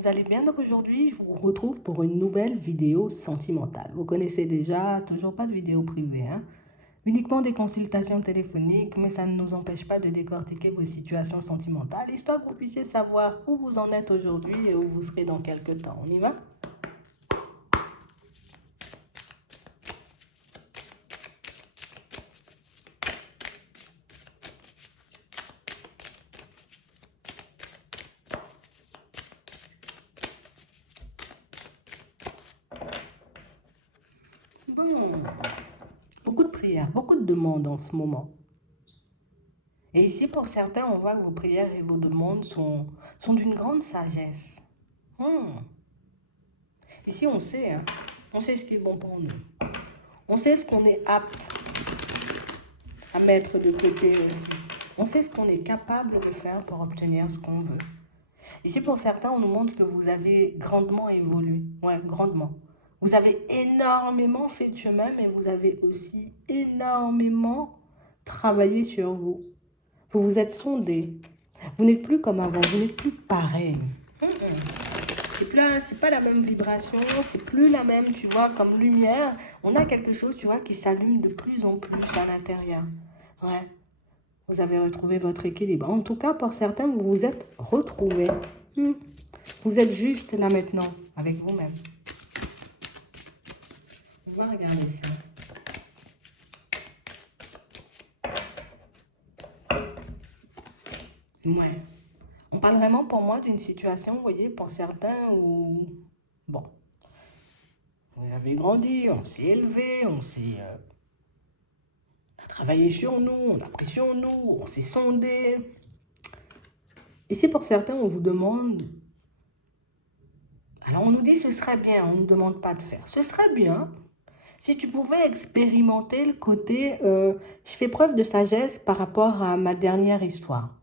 vous allez bien. Donc aujourd'hui, je vous retrouve pour une nouvelle vidéo sentimentale. Vous connaissez déjà, toujours pas de vidéo privée, hein? Uniquement des consultations téléphoniques, mais ça ne nous empêche pas de décortiquer vos situations sentimentales, histoire que vous puissiez savoir où vous en êtes aujourd'hui et où vous serez dans quelques temps. On y va? Bon, beaucoup de prières, beaucoup de demandes en ce moment. Et ici, pour certains, on voit que vos prières et vos demandes sont d'une grande sagesse. Hmm. Ici, on sait, hein, on sait ce qui est bon pour nous. On sait ce qu'on est apte à mettre de côté aussi. On sait ce qu'on est capable de faire pour obtenir ce qu'on veut. Ici, pour certains, on nous montre que vous avez grandement évolué. Ouais, grandement. Vous avez énormément fait de chemin, mais vous avez aussi énormément travaillé sur vous. Vous vous êtes sondé. Vous n'êtes plus comme avant, vous n'êtes plus pareil. C'est pas la même vibration, c'est plus la même, tu vois, comme lumière. On a quelque chose, tu vois, qui s'allume de plus en plus à l'intérieur. Ouais. Vous avez retrouvé votre équilibre. En tout cas, pour certains, vous vous êtes retrouvés. Vous êtes juste là maintenant, avec vous-même. On va regarder ça. Ouais. On parle vraiment pour moi d'une situation, vous voyez, pour certains où, bon, vous avez grandi, on s'est élevé, on a travaillé sur nous, on a pris sur nous, on s'est sondé. Ici, pour certains, on vous demande, alors on nous dit ce serait bien, on ne nous demande pas de faire. Ce serait bien si tu pouvais expérimenter le côté, je fais preuve de sagesse par rapport à ma dernière histoire.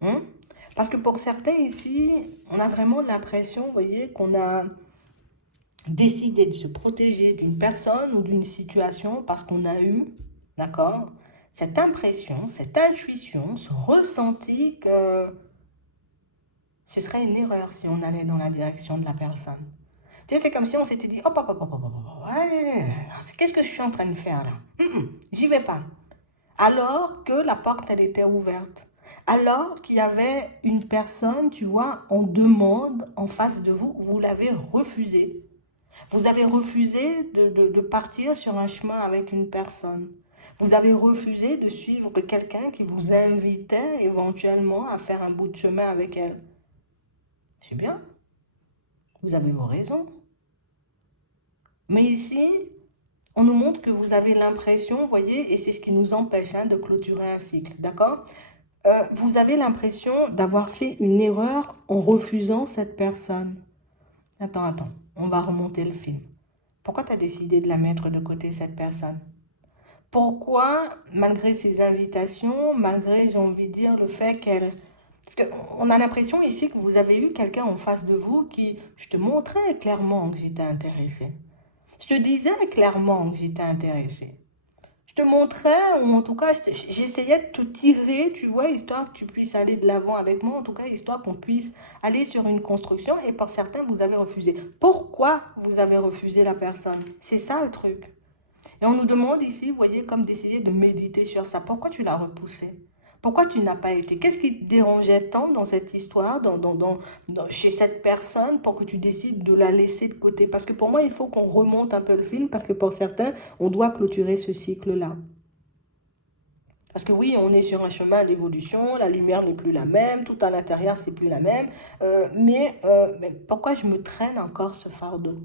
Hein? Parce que pour certains ici, on a vraiment l'impression, vous voyez, qu'on a décidé de se protéger d'une personne ou d'une situation parce qu'on a eu, d'accord, cette impression, cette intuition, ce ressenti que ce serait une erreur si on allait dans la direction de la personne. Tu sais, c'est comme si on s'était dit, hop, hop, hop, hop, hop, hop, qu'est-ce que je suis en train de faire là? J'y vais pas. Alors que la porte, elle était ouverte. Alors qu'il y avait une personne, tu vois, en demande en face de vous, vous l'avez refusé. Vous avez refusé de partir sur un chemin avec une personne. Vous avez refusé de suivre quelqu'un qui vous invitait éventuellement à faire un bout de chemin avec elle. C'est bien, vous avez vos raisons. Mais ici, on nous montre que vous avez l'impression, vous voyez, et c'est ce qui nous empêche de clôturer un cycle, d'accord? Vous avez l'impression d'avoir fait une erreur en refusant cette personne. Attends, on va remonter le film. Pourquoi tu as décidé de la mettre de côté, cette personne? Pourquoi, malgré ses invitations, malgré, j'ai envie de dire, le fait qu'elle... Parce qu'on a l'impression ici que vous avez eu quelqu'un en face de vous qui... Je te montrais clairement que j'étais intéressée. Je te disais clairement que j'étais intéressée. Je te montrais, ou en tout cas, j'essayais de te tirer, tu vois, histoire que tu puisses aller de l'avant avec moi, en tout cas, histoire qu'on puisse aller sur une construction, et pour certains, vous avez refusé. Pourquoi vous avez refusé la personne? C'est ça le truc. Et on nous demande ici, vous voyez, comme d'essayer de méditer sur ça. Pourquoi tu l'as repoussé? Pourquoi tu n'as pas été? Qu'est-ce qui te dérangeait tant dans cette histoire, chez cette personne, pour que tu décides de la laisser de côté? Parce que pour moi, il faut qu'on remonte un peu le film, parce que pour certains, on doit clôturer ce cycle-là. Parce que oui, on est sur un chemin d'évolution, la lumière n'est plus la même, tout à l'intérieur, c'est plus la même. Mais pourquoi je me traîne encore ce fardeau?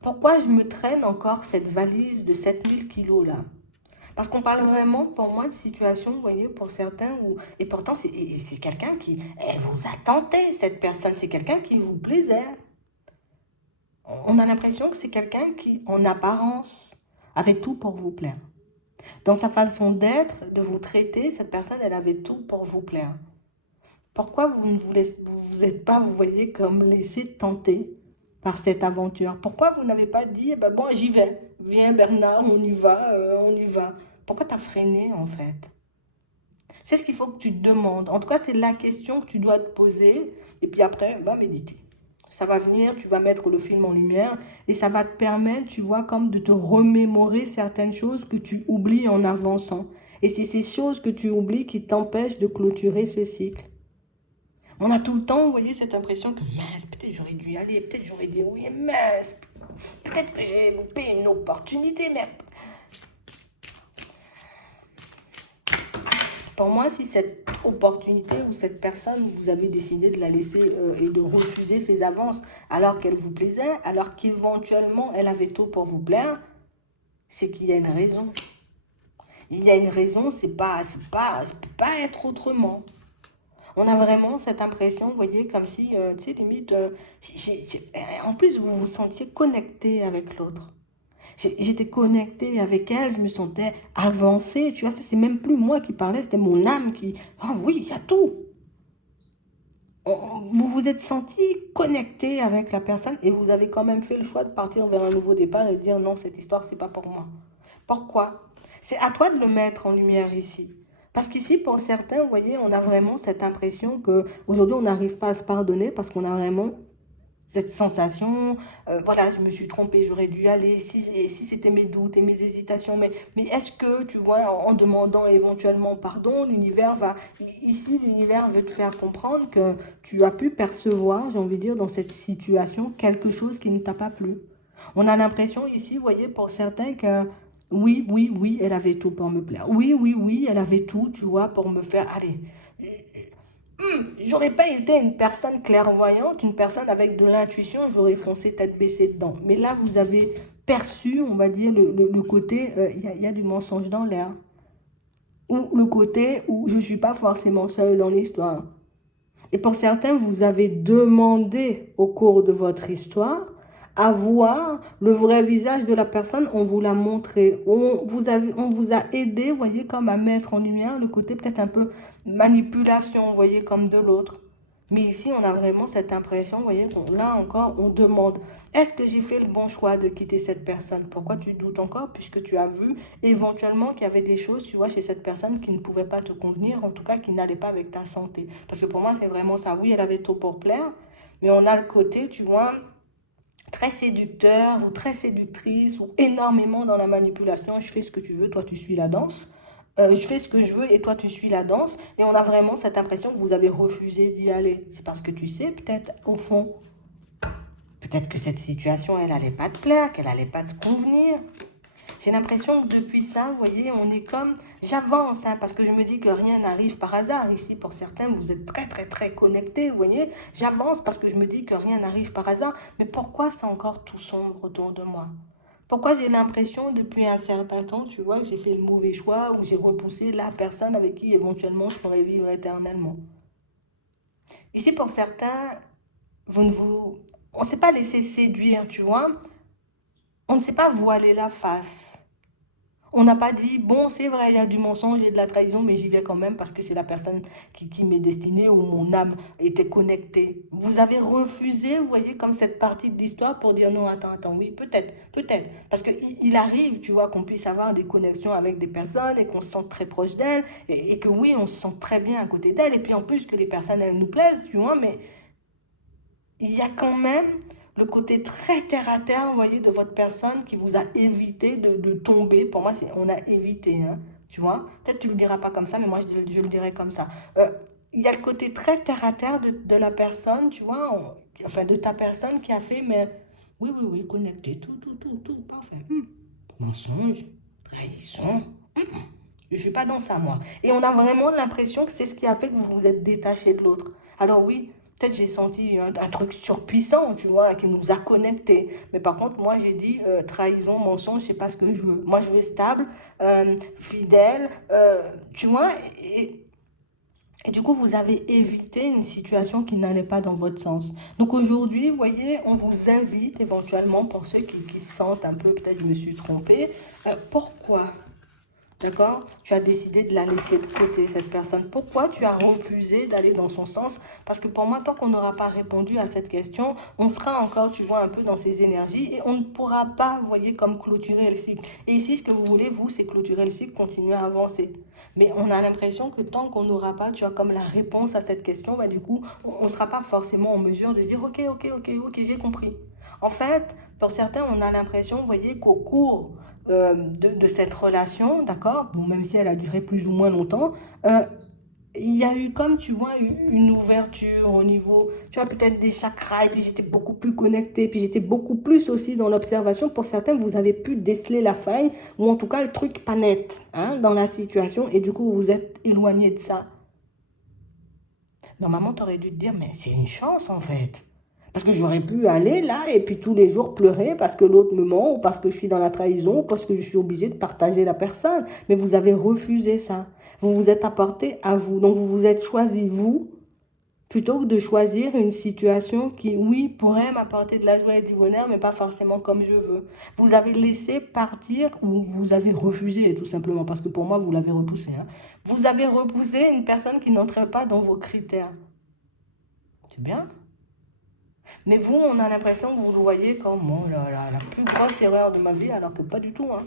Pourquoi je me traîne encore cette valise de 7000 kilos là? Parce qu'on parle vraiment, pour moi, de situation, vous voyez, pour certains, et pourtant, c'est quelqu'un qui, elle vous a tenté, cette personne, c'est quelqu'un qui vous plaisait. On a l'impression que c'est quelqu'un qui, en apparence, avait tout pour vous plaire. Dans sa façon d'être, de vous traiter, cette personne, elle avait tout pour vous plaire. Pourquoi vous ne vous êtes pas, vous voyez, comme laissé tenter par cette aventure? Pourquoi vous n'avez pas dit, eh ben bon, j'y vais, viens Bernard, on y va, on y va. Pourquoi tu as freiné en fait? C'est ce qu'il faut que tu te demandes. En tout cas, c'est la question que tu dois te poser et puis après, va méditer. Ça va venir, tu vas mettre le film en lumière et ça va te permettre, tu vois, comme de te remémorer certaines choses que tu oublies en avançant. Et c'est ces choses que tu oublies qui t'empêchent de clôturer ce cycle. On a tout le temps, vous voyez, cette impression que mince, peut-être j'aurais dû y aller, peut-être j'aurais dit oui, mince, peut-être que j'ai loupé une opportunité, mais pour moi, si cette opportunité ou cette personne, vous avez décidé de la laisser et de refuser ses avances alors qu'elle vous plaisait, alors qu'éventuellement elle avait tout pour vous plaire, c'est qu'il y a une raison. Il y a une raison, ça peut pas être autrement. On a vraiment cette impression, vous voyez, comme si, tu sais, limite, en plus, vous vous sentiez connecté avec l'autre. J'étais connectée avec elle, je me sentais avancée, tu vois, c'est même plus moi qui parlais, c'était mon âme qui... Ah oui, il y a tout. Vous vous êtes senti connecté avec la personne et vous avez quand même fait le choix de partir vers un nouveau départ et de dire non, cette histoire, c'est pas pour moi. Pourquoi? C'est à toi de le mettre en lumière ici. Parce qu'ici, pour certains, vous voyez, on a vraiment cette impression que aujourd'hui on n'arrive pas à se pardonner parce qu'on a vraiment cette sensation, voilà, je me suis trompée, j'aurais dû y aller, si c'était mes doutes et mes hésitations, mais est-ce que, tu vois, en demandant éventuellement pardon, ici, l'univers veut te faire comprendre que tu as pu percevoir, j'ai envie de dire, dans cette situation, quelque chose qui ne t'a pas plu. On a l'impression ici, vous voyez, pour certains que oui, oui, oui, elle avait tout pour me plaire. Oui, oui, oui, elle avait tout, tu vois, pour me faire, allez, j'aurais pas été une personne clairvoyante, une personne avec de l'intuition, j'aurais foncé tête baissée dedans. Mais là, vous avez perçu, on va dire, le côté, il y a du mensonge dans l'air. Ou le côté où je ne suis pas forcément seule dans l'histoire. Et pour certains, vous avez demandé au cours de votre histoire à voir le vrai visage de la personne, on vous l'a montré. On vous a aidé, vous voyez, comme à mettre en lumière le côté peut-être un peu manipulation, vous voyez, comme de l'autre. Mais ici, on a vraiment cette impression, vous voyez, là encore, on demande, est-ce que j'ai fait le bon choix de quitter cette personne? Pourquoi tu doutes encore? Puisque tu as vu éventuellement qu'il y avait des choses, tu vois, chez cette personne qui ne pouvaient pas te convenir, en tout cas qui n'allaient pas avec ta santé. Parce que pour moi, c'est vraiment ça. Oui, elle avait tout pour plaire, mais on a le côté, tu vois, très séducteur ou très séductrice ou énormément dans la manipulation. Je fais ce que tu veux, toi tu suis la danse. Je fais ce que je veux et toi tu suis la danse. Et on a vraiment cette impression que vous avez refusé d'y aller. C'est parce que tu sais, peut-être au fond, peut-être que cette situation, elle allait pas te plaire, qu'elle allait pas te convenir. J'ai l'impression que depuis ça, vous voyez, on est comme... J'avance, hein, parce que je me dis que rien n'arrive par hasard. Ici, pour certains, vous êtes très, très, très connectés, vous voyez. J'avance parce que je me dis que rien n'arrive par hasard. Mais pourquoi c'est encore tout sombre autour de moi? Pourquoi j'ai l'impression, depuis un certain temps, tu vois, que j'ai fait le mauvais choix ou j'ai repoussé la personne avec qui, éventuellement, je pourrais vivre éternellement? Ici, pour certains, vous ne vous... On ne s'est pas laissé séduire, tu vois. On ne s'est pas voilé la face. On n'a pas dit, bon, c'est vrai, il y a du mensonge et de la trahison, mais j'y vais quand même parce que c'est la personne qui m'est destinée ou mon âme était connectée. Vous avez refusé, vous voyez, comme cette partie de l'histoire pour dire non, attends, attends, oui, peut-être, peut-être. Parce qu'il arrive, tu vois, qu'on puisse avoir des connexions avec des personnes et qu'on se sente très proche d'elles et que oui, on se sent très bien à côté d'elles. Et puis en plus que les personnes, elles nous plaisent, tu vois, mais il y a quand même le côté très terre à terre, vous voyez, de votre personne qui vous a évité de tomber. Pour moi, c'est on a évité, hein, tu vois. Peut-être que tu ne le diras pas comme ça, mais moi, je le dirais comme ça. Il y a le côté très terre à terre de la personne, tu vois, enfin de ta personne qui a fait, mais oui, oui, oui, connecté, tout, tout, tout, tout, parfait. Mensonge, trahison. Je ne suis pas dans ça, moi. Et on a vraiment l'impression que c'est ce qui a fait que vous vous êtes détaché de l'autre. Alors oui, peut-être j'ai senti un truc surpuissant, tu vois, qui nous a connectés. Mais par contre, moi, j'ai dit trahison, mensonge, je sais pas ce que je veux. Moi, je veux stable, fidèle, tu vois. Et du coup, vous avez évité une situation qui n'allait pas dans votre sens. Donc aujourd'hui, vous voyez, on vous invite éventuellement, pour ceux qui se sentent un peu, peut-être je me suis trompée, pourquoi? D'accord? Tu as décidé de la laisser de côté, cette personne. Pourquoi tu as refusé d'aller dans son sens? Parce que pour moi, tant qu'on n'aura pas répondu à cette question, on sera encore, tu vois, un peu dans ces énergies et on ne pourra pas, vous voyez, comme clôturer le cycle. Et ici, ce que vous voulez, vous, c'est clôturer le cycle, continuer à avancer. Mais on a l'impression que tant qu'on n'aura pas, tu vois, comme la réponse à cette question, bah, du coup, on ne sera pas forcément en mesure de se dire, ok, j'ai compris. En fait, pour certains, on a l'impression, vous voyez, qu'au cours de cette relation, d'accord, bon, même si elle a duré plus ou moins longtemps, euh, il y a eu comme, tu vois, une ouverture au niveau, tu vois, peut-être des chakras, et puis j'étais beaucoup plus connectée, puis j'étais beaucoup plus aussi dans l'observation. Pour certains, vous avez pu déceler la faille, ou en tout cas le truc pas net, hein, dans la situation, et du coup, vous vous êtes éloigné de ça. Normalement, tu aurais dû te dire, mais c'est une chance en fait. Parce que j'aurais pu aller là et puis tous les jours pleurer parce que l'autre me ment ou parce que je suis dans la trahison ou parce que je suis obligée de partager la personne. Mais vous avez refusé ça. Vous vous êtes apporté à vous. Donc vous vous êtes choisi vous plutôt que de choisir une situation qui, oui, pourrait m'apporter de la joie et du bonheur, mais pas forcément comme je veux. Vous avez laissé partir ou vous avez refusé tout simplement parce que pour moi, vous l'avez repoussé, hein. Vous avez repoussé une personne qui n'entrait pas dans vos critères. C'est bien. Mais vous, on a l'impression que vous le voyez comme oh là là, la plus grosse erreur de ma vie, alors que pas du tout, hein.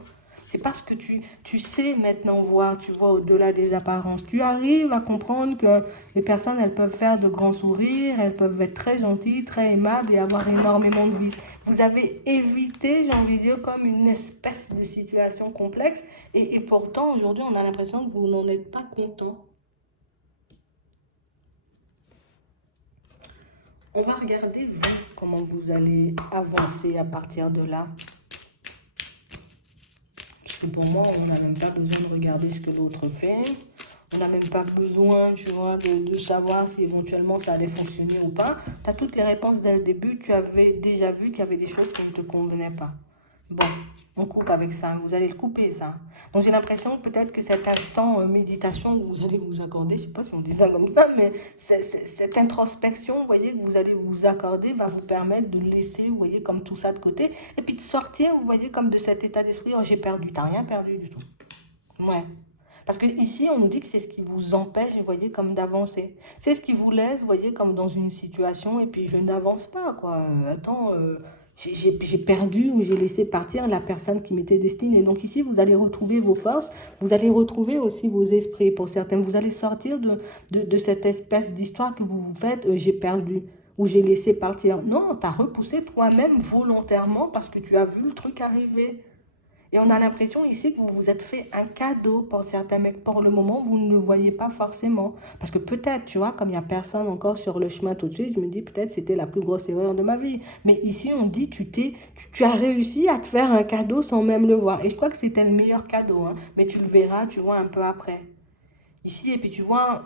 C'est parce que tu sais maintenant voir, tu vois, au-delà des apparences. Tu arrives à comprendre que les personnes, elles peuvent faire de grands sourires, elles peuvent être très gentilles, très aimables et avoir énormément de vices. Vous avez évité, j'ai envie de dire, comme une espèce de situation complexe. Et pourtant, aujourd'hui, on a l'impression que vous n'en êtes pas content. On va regarder, vous, comment vous allez avancer à partir de là. Parce que pour moi, on n'a même pas besoin de regarder ce que l'autre fait. On n'a même pas besoin, tu vois, de savoir si éventuellement ça allait fonctionner ou pas. Tu as toutes les réponses dès le début. Tu avais déjà vu qu'il y avait des choses qui ne te convenaient pas. Bon, on coupe avec ça. Vous allez le couper, ça. Donc j'ai l'impression peut-être que cet instant méditation que vous allez vous accorder, je ne sais pas si on dit ça comme ça, mais cette introspection, vous voyez, que vous allez vous accorder va vous permettre de laisser, vous voyez, comme tout ça de côté. Et puis de sortir, vous voyez, comme de cet état d'esprit, oh j'ai perdu, t'as rien perdu du tout. Ouais. Parce que ici, on nous dit que c'est ce qui vous empêche, vous voyez, comme d'avancer. C'est ce qui vous laisse, vous voyez, comme dans une situation, et puis je n'avance pas, quoi. Attends, j'ai perdu ou j'ai laissé partir la personne qui m'était destinée. Donc ici, vous allez retrouver vos forces, vous allez retrouver aussi vos esprits. Pour certains, vous allez sortir de cette espèce d'histoire que vous vous faites, j'ai perdu ou j'ai laissé partir. Non, tu as repoussé toi-même volontairement parce que tu as vu le truc arriver. Et on a l'impression ici que vous vous êtes fait un cadeau pour certains, mais pour le moment, vous ne le voyez pas forcément. Parce que peut-être, tu vois, comme il n'y a personne encore sur le chemin tout de suite, je me dis peut-être c'était la plus grosse erreur de ma vie. Mais ici, on dit tu as réussi à te faire un cadeau sans même le voir. Et je crois que c'était le meilleur cadeau, hein. Mais tu le verras, tu vois, un peu après ici. Et puis tu vois,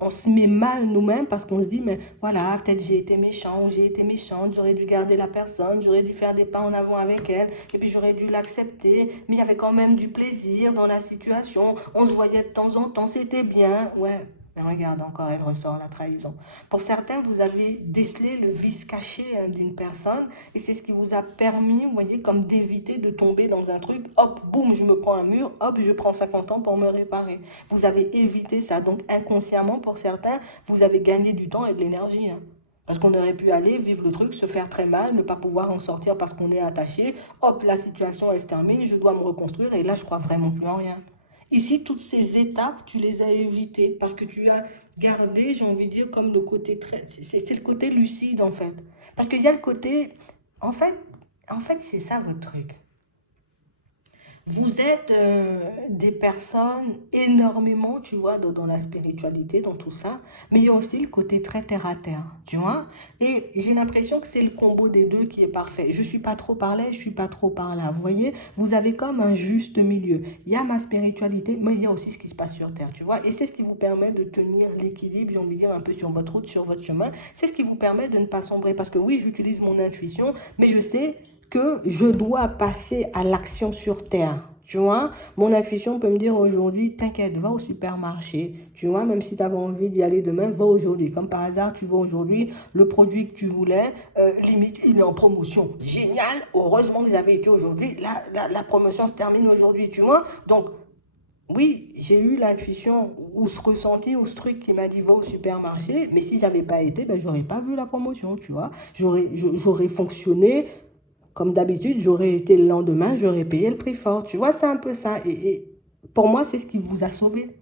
on se met mal nous-mêmes parce qu'on se dit, mais voilà, peut-être j'ai été méchant ou j'ai été méchante, j'aurais dû garder la personne, j'aurais dû faire des pas en avant avec elle, et puis j'aurais dû l'accepter, mais il y avait quand même du plaisir dans la situation, on se voyait de temps en temps, c'était bien, ouais. Mais regarde, encore, elle ressort la trahison. Pour certains, vous avez décelé le vice caché d'une personne et c'est ce qui vous a permis, vous voyez, comme d'éviter de tomber dans un truc, hop, boum, je me prends un mur, hop, je prends 50 ans pour me réparer. Vous avez évité ça. Donc inconsciemment, pour certains, vous avez gagné du temps et de l'énergie, hein. Parce qu'on aurait pu aller vivre le truc, se faire très mal, ne pas pouvoir en sortir parce qu'on est attaché. Hop, la situation, elle se termine, je dois me reconstruire et là, je crois vraiment plus en rien. Ici, toutes ces étapes, tu les as évitées parce que tu as gardé, j'ai envie de dire, comme le côté très... C'est le côté lucide, en fait. Parce qu'il y a le côté... En fait, c'est ça votre truc. Vous êtes des personnes énormément, tu vois, dans la spiritualité, dans tout ça, mais il y a aussi le côté très terre à terre, tu vois. Et j'ai l'impression que c'est le combo des deux qui est parfait. Je suis pas trop par là, je suis pas trop par là. Vous voyez, vous avez comme un juste milieu. Il y a ma spiritualité, mais il y a aussi ce qui se passe sur terre, tu vois. Et c'est ce qui vous permet de tenir l'équilibre, j'ai envie de dire, un peu sur votre route, sur votre chemin. C'est ce qui vous permet de ne pas sombrer. Parce que oui, j'utilise mon intuition, mais je sais que je dois passer à l'action sur terre. Tu vois, mon intuition peut me dire aujourd'hui, t'inquiète, va au supermarché. Tu vois, même si tu avais envie d'y aller demain, va aujourd'hui. Comme par hasard, tu vas aujourd'hui, le produit que tu voulais, limite, il est en promotion. Génial, heureusement que j'avais été aujourd'hui. La promotion se termine aujourd'hui, tu vois. Donc, Oui, j'ai eu l'intuition ou ce ressenti ou ce truc qui m'a dit va au supermarché, mais si j'avais pas été, ben, j'aurais pas vu la promotion, tu vois. J'aurais fonctionné comme d'habitude, j'aurais été le lendemain, j'aurais payé le prix fort, tu vois, c'est un peu ça. Et pour moi, c'est ce qui vous a sauvé.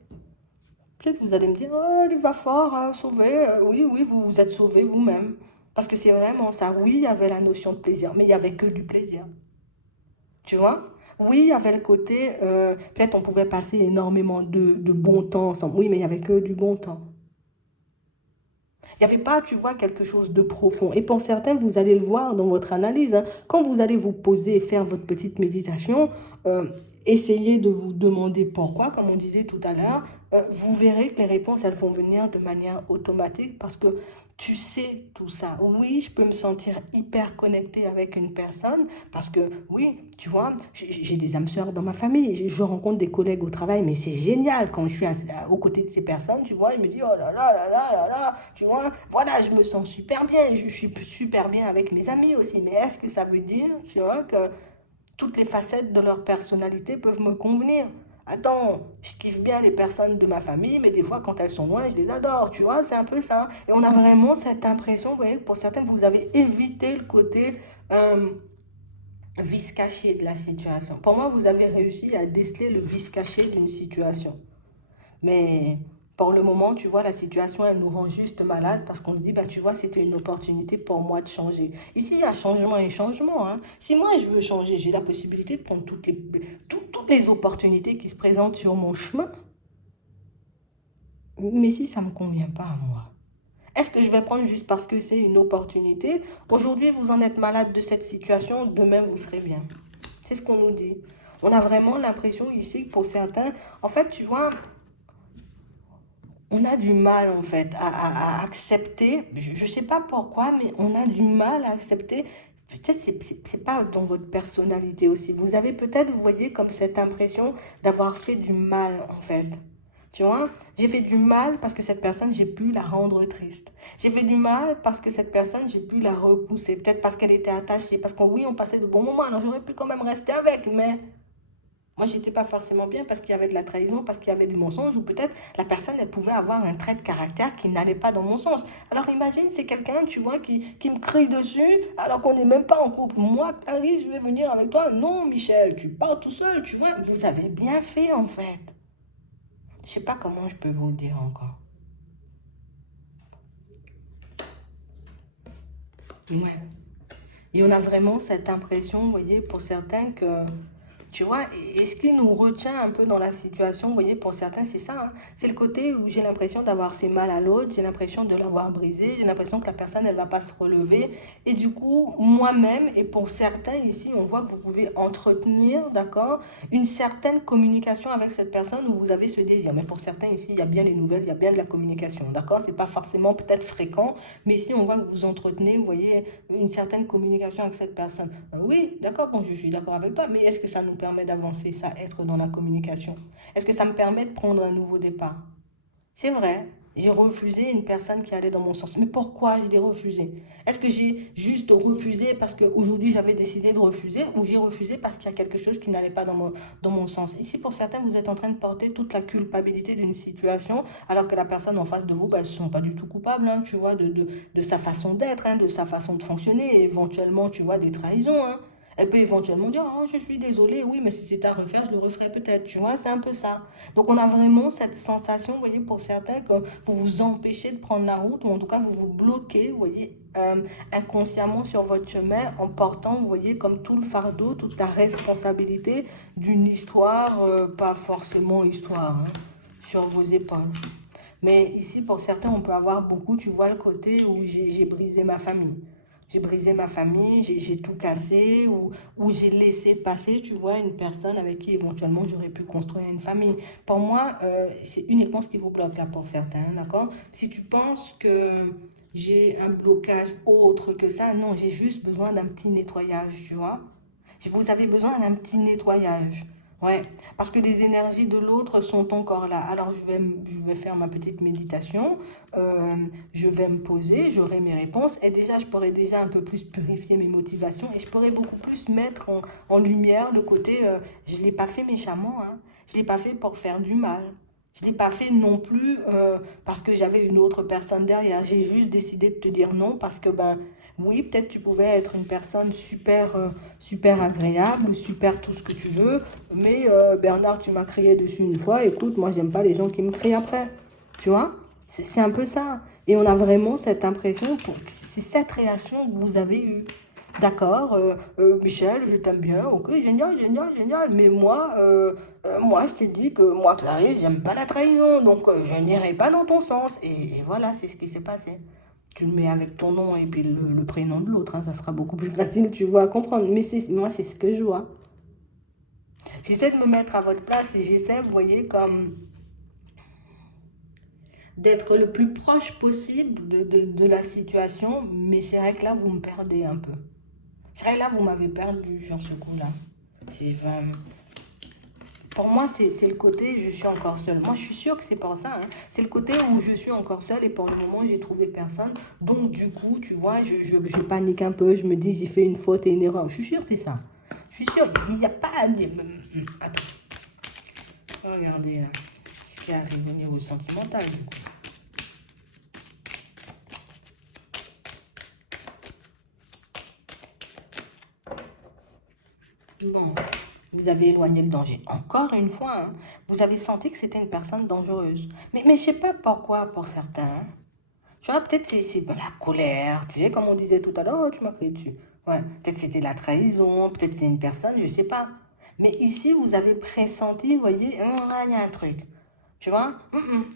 Peut-être vous allez me dire, oh, il va fort, hein, sauvé. Oui, oui, vous vous êtes sauvé vous-même. Parce que c'est vraiment ça. Oui, il y avait la notion de plaisir, mais il n'y avait que du plaisir. Tu vois? Oui, il y avait le côté, peut-être on pouvait passer énormément de bon temps ensemble. Oui, mais il n'y avait que du bon temps. Il n'y avait pas, tu vois, quelque chose de profond. Et pour certains, vous allez le voir dans votre analyse, hein, quand vous allez vous poser et faire votre petite méditation, euh, essayez de vous demander pourquoi, comme on disait tout à l'heure, vous verrez que les réponses, elles vont venir de manière automatique parce que tu sais tout ça. Oui, je peux me sentir hyper connecté avec une personne parce que, oui, tu vois, j'ai des âmes sœurs dans ma famille, je rencontre des collègues au travail, mais c'est génial quand je suis aux côtés de ces personnes, tu vois, je me dis, oh là là là là là là, tu vois, voilà, je me sens super bien, je suis super bien avec mes amis aussi, mais est-ce que ça veut dire, tu vois, que toutes les facettes de leur personnalité peuvent me convenir? Attends, je kiffe bien les personnes de ma famille, mais des fois, quand elles sont loin, je les adore, tu vois, c'est un peu ça. Et on a vraiment cette impression, vous voyez, pour certains, vous avez évité le côté vice caché de la situation. Pour moi, vous avez réussi à déceler le vice caché d'une situation. Mais pour le moment, tu vois, la situation, elle nous rend juste malade parce qu'on se dit, bah, tu vois, c'était une opportunité pour moi de changer. Ici, il y a changement et changement, hein. Si moi, je veux changer, j'ai la possibilité de prendre toutes les opportunités qui se présentent sur mon chemin. Mais si ça ne me convient pas à moi, est-ce que je vais prendre juste parce que c'est une opportunité? Aujourd'hui, vous en êtes malade de cette situation, demain, vous serez bien. C'est ce qu'on nous dit. On a vraiment l'impression ici que pour certains, en fait, tu vois, on a du mal en fait à accepter, je ne sais pas pourquoi, mais on a du mal à accepter, peut-être c'est pas dans votre personnalité aussi, vous avez peut-être, vous voyez, comme cette impression d'avoir fait du mal en fait. Tu vois, j'ai fait du mal parce que cette personne, j'ai pu la rendre triste. J'ai fait du mal parce que cette personne, j'ai pu la repousser. Peut-être parce qu'elle était attachée. Parce que oui, on passait de bons moments. Alors j'aurais pu quand même rester avec. Mais moi, j'étais pas forcément bien parce qu'il y avait de la trahison, parce qu'il y avait du mensonge, ou peut-être la personne, elle pouvait avoir un trait de caractère qui n'allait pas dans mon sens. Alors imagine, c'est quelqu'un, tu vois, qui me crie dessus alors qu'on n'est même pas en couple. Moi, Clarisse, je vais venir avec toi. Non, Michel, tu pars tout seul, tu vois. Vous avez bien fait, en fait. Je sais pas comment je peux vous le dire encore. Ouais. Et on a vraiment cette impression, vous voyez, pour certains que, tu vois, et ce qui nous retient un peu dans la situation, vous voyez, pour certains, c'est ça, hein. C'est le côté où j'ai l'impression d'avoir fait mal à l'autre, j'ai l'impression de l'avoir brisé, j'ai l'impression que la personne, elle va pas se relever. Et du coup, moi-même, et pour certains ici, on voit que vous pouvez entretenir, d'accord, une certaine communication avec cette personne où vous avez ce désir. Mais pour certains ici, il y a bien les nouvelles, il y a bien de la communication, d'accord? C'est pas forcément peut-être fréquent, mais ici, on voit que vous entretenez, vous voyez, une certaine communication avec cette personne. Oui, d'accord, bon, je suis d'accord avec toi, mais est-ce que ça nous permet d'avancer, ça, être dans la communication? Est-ce que ça me permet de prendre un nouveau départ? C'est vrai, j'ai refusé une personne qui allait dans mon sens. Mais pourquoi je l'ai refusé? Est-ce que j'ai juste refusé parce qu'aujourd'hui j'avais décidé de refuser ou j'ai refusé parce qu'il y a quelque chose qui n'allait pas dans mon sens? Ici, pour certains, vous êtes en train de porter toute la culpabilité d'une situation alors que la personne en face de vous, bah, elles ne sont pas du tout coupables, hein, tu vois, de sa façon d'être, hein, de sa façon de fonctionner et éventuellement, tu vois, des trahisons, hein. Elle peut éventuellement dire, oh, je suis désolée, oui, mais si c'était à refaire, je le referais peut-être, tu vois, c'est un peu ça. Donc on a vraiment cette sensation, vous voyez, pour certains, que vous vous empêchez de prendre la route, ou en tout cas vous vous bloquez, vous voyez, inconsciemment sur votre chemin en portant, vous voyez, comme tout le fardeau, toute la responsabilité d'une histoire, pas forcément histoire, hein, sur vos épaules. Mais ici, pour certains, on peut avoir beaucoup, tu vois, le côté où j'ai brisé ma famille. J'ai brisé ma famille, j'ai tout cassé, ou j'ai laissé passer, tu vois, une personne avec qui éventuellement j'aurais pu construire une famille. Pour moi, c'est uniquement ce qui vous bloque là pour certains, d'accord? Si tu penses que j'ai un blocage autre que ça, non, j'ai juste besoin d'un petit nettoyage, tu vois? Vous avez besoin d'un petit nettoyage. Ouais, parce que les énergies de l'autre sont encore là. Alors je vais faire ma petite méditation, euh, je vais me poser, j'aurai mes réponses et déjà je pourrai déjà un peu plus purifier mes motivations et je pourrai beaucoup plus mettre en lumière le côté, je ne l'ai pas fait méchamment, hein. Je ne l'ai pas fait pour faire du mal. Je ne l'ai pas fait non plus parce que j'avais une autre personne derrière. J'ai juste décidé de te dire non parce que, ben, oui, peut-être tu pouvais être une personne super, super agréable, super tout ce que tu veux, mais Bernard, tu m'as crié dessus une fois. Écoute, moi, j'aime pas les gens qui me crient après. Tu vois? C'est un peu ça. Et on a vraiment cette impression, c'est cette réaction que vous avez eue. D'accord, Michel, je t'aime bien, ok, génial, génial, génial, mais moi, je t'ai dit que moi, Clarisse, j'aime pas la trahison, donc je n'irai pas dans ton sens. Et voilà, c'est ce qui s'est passé. Tu le mets avec ton nom et puis le prénom de l'autre, hein, ça sera beaucoup plus facile, tu vois, à comprendre. Mais moi, c'est ce que je vois. J'essaie de me mettre à votre place et j'essaie, vous voyez, comme d'être le plus proche possible de la situation, mais c'est vrai que là, vous me perdez un peu. C'est vrai que là, vous m'avez perdu sur ce coup-là. C'est vraiment... Pour moi, c'est le côté je suis encore seule. Moi, je suis sûre que c'est pour ça, hein. C'est le côté où je suis encore seule et pour le moment, j'ai trouvé personne. Donc, du coup, tu vois, je panique un peu. Je me dis, j'ai fait une faute et une erreur. Je suis sûre que c'est ça. Je suis sûre, il n'y a pas... Attends, regardez là. Ce qui arrive au niveau sentimental, du coup. Bon, vous avez éloigné le danger. Encore une fois, hein, vous avez senti que c'était une personne dangereuse. Mais je sais pas pourquoi pour certains, hein. Tu vois, peut-être c'est la colère, tu sais, comme on disait tout à l'heure, oh, tu m'as crié dessus. Ouais, peut-être c'était la trahison, peut-être c'est une personne, je sais pas. Mais ici, vous avez pressenti, vous voyez, il y a un truc. Tu vois,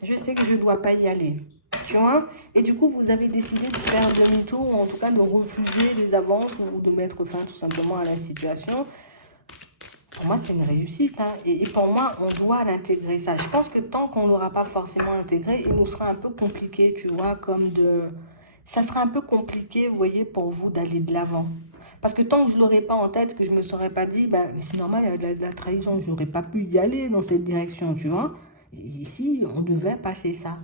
je sais que je ne dois pas y aller. Tu vois, et du coup, vous avez décidé de faire demi-tour, ou en tout cas de refuser les avances ou de mettre fin tout simplement à la situation. Pour moi, c'est une réussite, hein. Et pour moi, on doit l'intégrer, ça. Je pense que tant qu'on ne l'aura pas forcément intégré, il nous sera un peu compliqué, tu vois, comme de... Ça sera un peu compliqué, vous voyez, pour vous d'aller de l'avant. Parce que tant que je ne l'aurais pas en tête, que je ne me serais pas dit, ben, c'est normal, il y a de la trahison, je n'aurais pas pu y aller dans cette direction, tu vois. Ici, on devait passer ça.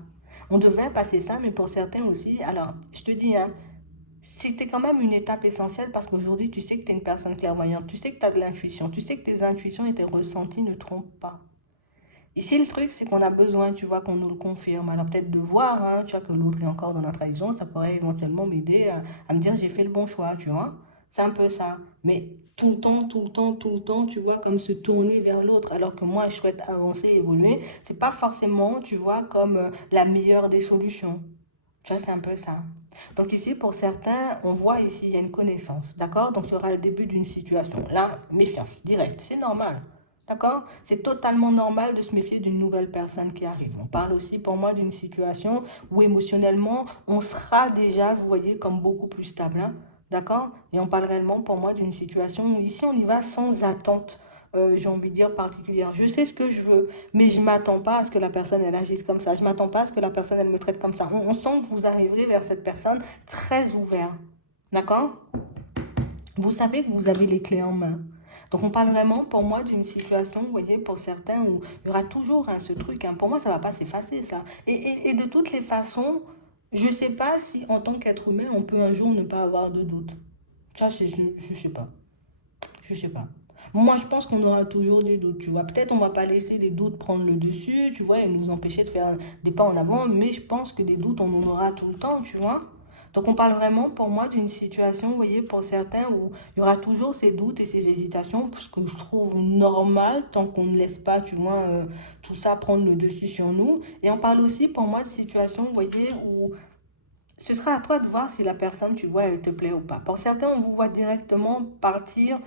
On devait passer ça, mais pour certains aussi. Alors, je te dis, hein, c'était quand même une étape essentielle parce qu'aujourd'hui, tu sais que tu es une personne clairvoyante, tu sais que tu as de l'intuition, tu sais que tes intuitions et tes ressentis ne trompent pas. Ici, le truc, c'est qu'on a besoin, tu vois, qu'on nous le confirme. Alors peut-être de voir, hein, tu vois, que l'autre est encore dans la trahison, ça pourrait éventuellement m'aider à me dire j'ai fait le bon choix, tu vois. C'est un peu ça. Mais tout le temps, tout le temps, tout le temps, tu vois, comme se tourner vers l'autre, alors que moi, je souhaite avancer, évoluer, c'est pas forcément, tu vois, comme la meilleure des solutions. Tu vois, c'est un peu ça. Donc ici, pour certains, on voit ici, il y a une connaissance, d'accord? Donc, il y aura le début d'une situation. Là, méfiance, directe, c'est normal, d'accord? C'est totalement normal de se méfier d'une nouvelle personne qui arrive. On parle aussi, pour moi, d'une situation où émotionnellement, on sera déjà, vous voyez, comme beaucoup plus stable, hein, d'accord? Et on parle réellement, pour moi, d'une situation où ici, on y va sans attente. J'ai envie de dire particulière. Je sais ce que je veux, mais je ne m'attends pas à ce que la personne elle agisse comme ça. Je ne m'attends pas à ce que la personne elle me traite comme ça. On sent que vous arriverez vers cette personne très ouvert. D'accord? Vous savez que vous avez les clés en main. Donc on parle vraiment pour moi d'une situation, vous voyez, pour certains où il y aura toujours hein, ce truc. Hein. Pour moi, ça ne va pas s'effacer ça. Et de toutes les façons, je ne sais pas si en tant qu'être humain, on peut un jour ne pas avoir de doute. Ça, je ne sais pas. Je sais pas. Moi, je pense qu'on aura toujours des doutes, tu vois. Peut-être on va pas laisser les doutes prendre le dessus, tu vois, et nous empêcher de faire des pas en avant, mais je pense que des doutes, on en aura tout le temps, tu vois. Donc, on parle vraiment pour moi d'une situation, vous voyez, pour certains où il y aura toujours ces doutes et ces hésitations, ce que je trouve normal tant qu'on ne laisse pas, tu vois, tout ça prendre le dessus sur nous. Et on parle aussi pour moi de situations, vous voyez, où ce sera à toi de voir si la personne, tu vois, elle te plaît ou pas. Pour certains, on vous voit directement partir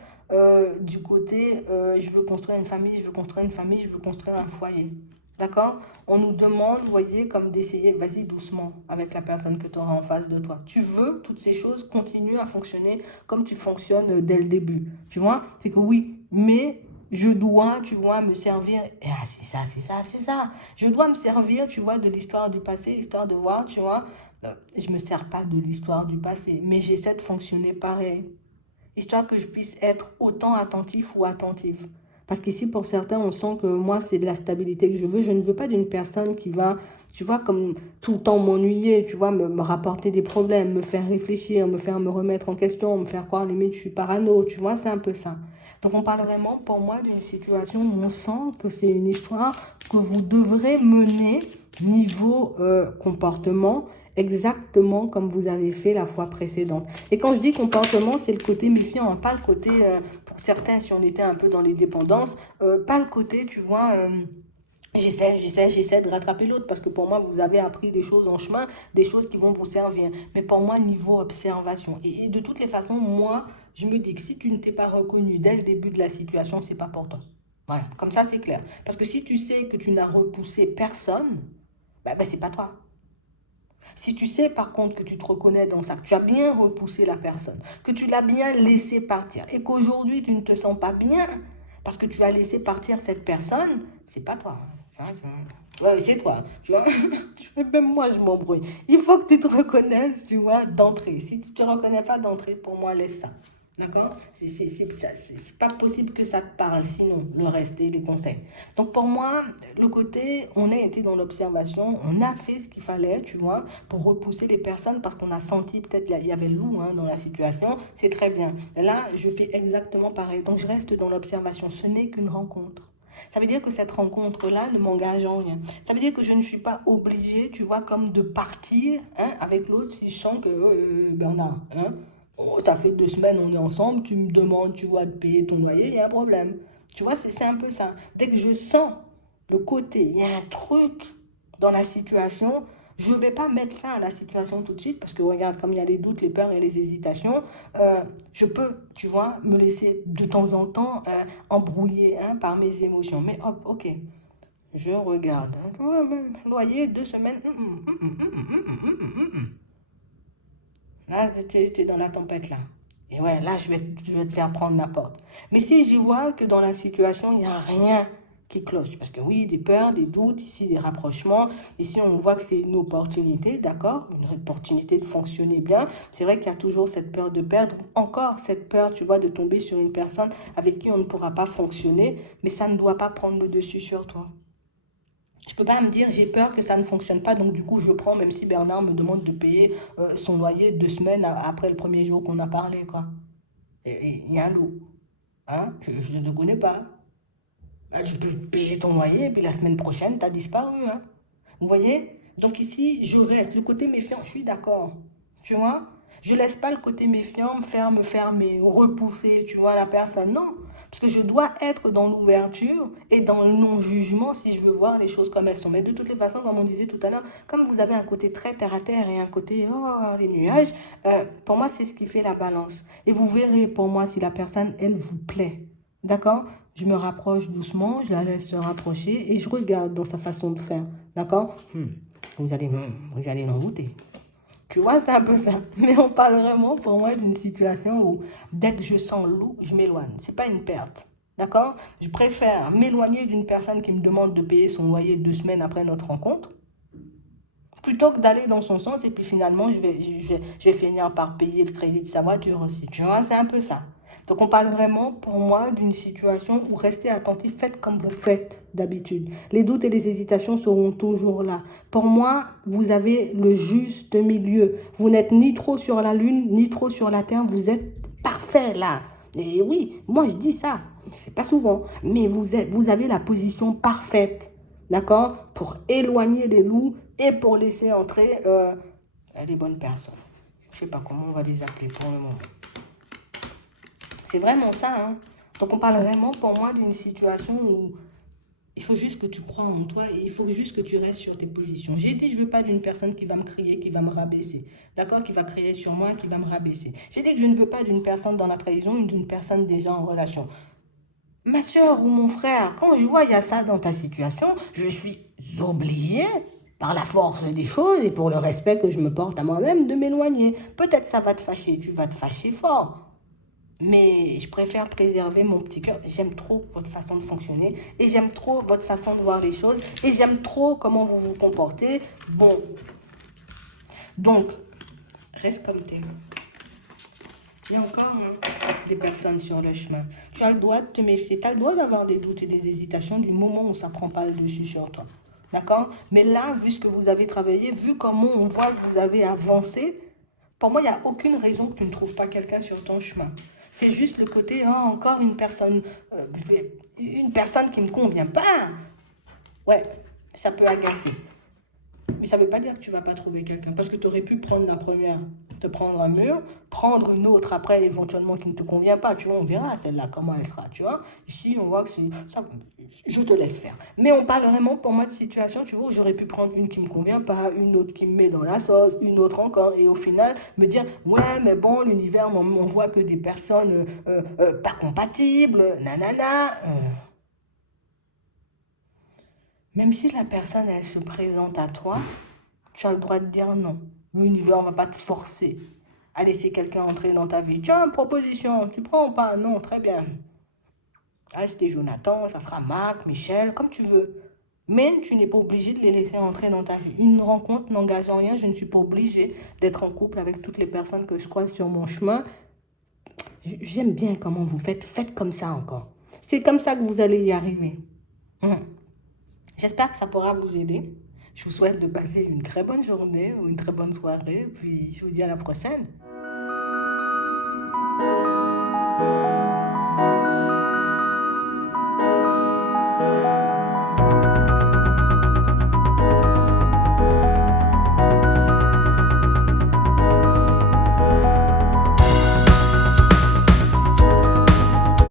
du côté je veux construire une famille, je veux construire une famille, je veux construire un foyer. D'accord? On nous demande, vous voyez, comme d'essayer, vas-y doucement avec la personne que tu auras en face de toi. Tu veux, toutes ces choses continuent à fonctionner comme tu fonctionnes dès le début. Tu vois? C'est que oui, mais je dois, tu vois, me servir. Et ah, c'est ça, c'est ça, c'est ça. Je dois me servir, tu vois, de l'histoire du passé, histoire de voir, tu vois, je ne me sers pas de l'histoire du passé, mais j'essaie de fonctionner pareil, histoire que je puisse être autant attentif ou attentive. Parce qu'ici, pour certains, on sent que moi, c'est de la stabilité que je veux. Je ne veux pas d'une personne qui va Tu vois, comme tout le temps m'ennuyer, tu vois, me rapporter des problèmes, me faire réfléchir, me faire me remettre en question, me faire croire limite je suis parano, tu vois, c'est un peu ça. Donc on parle vraiment pour moi d'une situation où on sent que c'est une histoire que vous devrez mener niveau comportement exactement comme vous avez fait la fois précédente. Et quand je dis comportement, c'est le côté méfiant, hein, pas le côté, pour certains, si on était un peu dans les dépendances, pas le côté, tu vois, j'essaie de rattraper l'autre parce que pour moi, vous avez appris des choses en chemin, des choses qui vont vous servir. Mais pour moi, niveau observation. Et de toutes les façons, moi, je me dis que si tu ne t'es pas reconnu dès le début de la situation, c'est pas pour toi. Voilà, comme ça, c'est clair. Parce que si tu sais que tu n'as repoussé personne, bah, c'est pas toi. Si tu sais par contre que tu te reconnais dans ça, que tu as bien repoussé la personne, que tu l'as bien laissé partir et qu'aujourd'hui tu ne te sens pas bien parce que tu as laissé partir cette personne, c'est pas toi. Ouais, c'est toi, tu vois. Même moi, je m'embrouille. Il faut que tu te reconnaisses, tu vois, d'entrée. Si tu ne te reconnais pas d'entrée, pour moi, laisse ça. D'accord? C'est pas possible que ça te parle, sinon, le reste et les conseils. Donc, pour moi, le côté, on a été dans l'observation, on a fait ce qu'il fallait, tu vois, pour repousser les personnes parce qu'on a senti peut-être il y avait le loup hein, dans la situation. C'est très bien. Et là, je fais exactement pareil. Donc, je reste dans l'observation. Ce n'est qu'une rencontre. Ça veut dire que cette rencontre-là ne m'engage en rien. Ça veut dire que je ne suis pas obligée, tu vois, comme de partir hein, avec l'autre si je sens que, Bernard, hein, oh, ça fait 2 semaines, on est ensemble, tu me demandes, tu vois, de payer ton loyer, il y a un problème. Tu vois, c'est un peu ça. Dès que je sens le côté, il y a un truc dans la situation, je ne vais pas mettre fin à la situation tout de suite parce que regarde, comme il y a les doutes, les peurs et les hésitations, je peux, tu vois, me laisser de temps en temps embrouiller hein, par mes émotions. Mais hop, ok, je regarde. Hein, tu vois, même loyer, 2 semaines. Là, tu es dans la tempête là. Et ouais, là, je vais te faire prendre la porte. Mais si j'y vois que dans la situation, il n'y a rien qui cloche, parce que oui, des peurs, des doutes, ici des rapprochements, ici on voit que c'est une opportunité, d'accord, une opportunité de fonctionner bien. C'est vrai qu'il y a toujours cette peur de perdre, encore cette peur, tu vois, de tomber sur une personne avec qui on ne pourra pas fonctionner, mais ça ne doit pas prendre le dessus sur toi. Je peux pas me dire j'ai peur que ça ne fonctionne pas, donc du coup je prends, même si Bernard me demande de payer son loyer 2 semaines après le premier jour qu'on a parlé, quoi. Il y a un loup, hein, je ne te connais pas. Ah, je peux payer ton loyer et puis la semaine prochaine, tu as disparu, hein. Vous voyez? Donc ici, je reste. Le côté méfiant, je suis d'accord. Tu vois? Je laisse pas le côté méfiant me fermer, repousser, tu vois, la personne. Non. Parce que je dois être dans l'ouverture et dans le non-jugement si je veux voir les choses comme elles sont. Mais de toutes les façons, comme on disait tout à l'heure, comme vous avez un côté très terre à terre et un côté, oh, les nuages, pour moi, c'est ce qui fait la balance. Et vous verrez pour moi si la personne, elle vous plaît. D'accord? Je me rapproche doucement, je la laisse se rapprocher et je regarde dans sa façon de faire. D'accord? Vous allez l'envoûter. Tu vois, c'est un peu ça. Mais on parle vraiment pour moi d'une situation où dès que je sens le loup, je m'éloigne. C'est pas une perte. D'accord? Je préfère m'éloigner d'une personne qui me demande de payer son loyer 2 semaines après notre rencontre plutôt que d'aller dans son sens et puis finalement je vais finir par payer le crédit de sa voiture aussi. Tu vois, c'est un peu ça. Donc on parle vraiment pour moi d'une situation où restez attentif, faites comme vous faites d'habitude. Les doutes et les hésitations seront toujours là. Pour moi, vous avez le juste milieu. Vous n'êtes ni trop sur la lune, ni trop sur la terre, vous êtes parfait là. Et oui, moi je dis ça, mais c'est pas souvent, mais vous avez la position parfaite. D'accord? Pour éloigner les loups et pour laisser entrer les bonnes personnes. Je ne sais pas comment on va les appeler pour le moment. C'est vraiment ça. Hein? Donc on parle vraiment pour moi d'une situation où il faut juste que tu crois en toi et il faut juste que tu restes sur tes positions. J'ai dit, je ne veux pas d'une personne qui va me crier, qui va me rabaisser. D'accord? Qui va crier sur moi, qui va me rabaisser. J'ai dit que je ne veux pas d'une personne dans la trahison ou d'une personne déjà en relation. Ma soeur ou mon frère, quand je vois il y a ça dans ta situation, je suis obligée, par la force des choses et pour le respect que je me porte à moi-même, de m'éloigner. Peut-être ça va te fâcher, tu vas te fâcher fort. Mais je préfère préserver mon petit cœur. J'aime trop votre façon de fonctionner et j'aime trop votre façon de voir les choses et j'aime trop comment vous vous comportez. Bon, donc, reste comme t'es. Il y a encore des personnes sur le chemin. Tu as le droit de te méfier. Tu as le droit d'avoir des doutes et des hésitations du moment où ça ne prend pas le dessus sur toi. D'accord? Mais là, vu ce que vous avez travaillé, vu comment on voit que vous avez avancé, pour moi, il n'y a aucune raison que tu ne trouves pas quelqu'un sur ton chemin. C'est juste le côté, ah, encore une personne qui ne me convient pas. Ouais, ça peut agacer. Mais ça ne veut pas dire que tu ne vas pas trouver quelqu'un. Parce que tu aurais pu prendre la première, te prendre un mur, prendre une autre après, éventuellement, qui ne te convient pas. Tu vois, on verra celle-là, comment elle sera. Tu vois, ici, on voit que c'est ça. Je te laisse faire. Mais on parle vraiment pour moi de situation, tu vois, où j'aurais pu prendre une qui ne me convient pas, une autre qui me met dans la sauce, une autre encore. Et au final, me dire, ouais, mais bon, l'univers, on voit que des personnes pas compatibles, nanana. Même si la personne, elle se présente à toi, tu as le droit de dire non. L'univers ne va pas te forcer à laisser quelqu'un entrer dans ta vie. Tiens, proposition, tu prends ou pas? Non, très bien. Ah, c'était Jonathan, ça sera Marc, Michel, comme tu veux. Mais tu n'es pas obligé de les laisser entrer dans ta vie. Une rencontre n'engage en rien. Je ne suis pas obligée d'être en couple avec toutes les personnes que je croise sur mon chemin. J'aime bien comment vous faites. Faites comme ça encore. C'est comme ça que vous allez y arriver. Hum. J'espère que ça pourra vous aider. Je vous souhaite de passer une très bonne journée ou une très bonne soirée. Puis je vous dis à la prochaine.